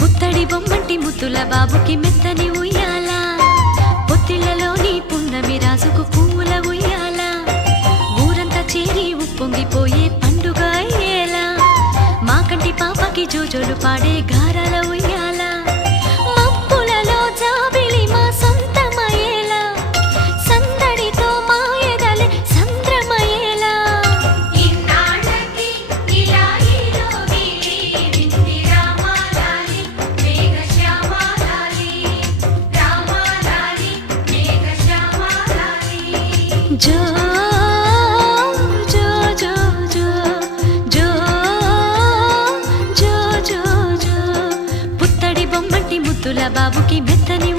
పుత్తడి బొమ్మంటి ముద్దుల బాబుకి మెత్తని ఉయ్యాల పొత్తిళ్లలోని పున్నమి రాజుకు పువ్వుల ఉయ్యాల ఊరంతా చేరి ఉప్పొంగిపోయే పండుగ అయ్యేలా మా కంటి పాపకి జోజోలు పాడే గారాల ఉయ్యాల మబ్బులలో జాబిలి మా సొంతమయ్యేలా సందడితో మా ఎదలే సంద్రమయ్యేలా ఇన్నాళ్ళకి ఇలా ఈలోని వింది రామాలాలి మేఘశ్యామాలాలి రామాలాలి మేఘశ్యామాలాలి జో జో జో జో జో జో జో జో పుత్తడి బొమ్మంటి ముద్దుల బాబుకి మెత్తని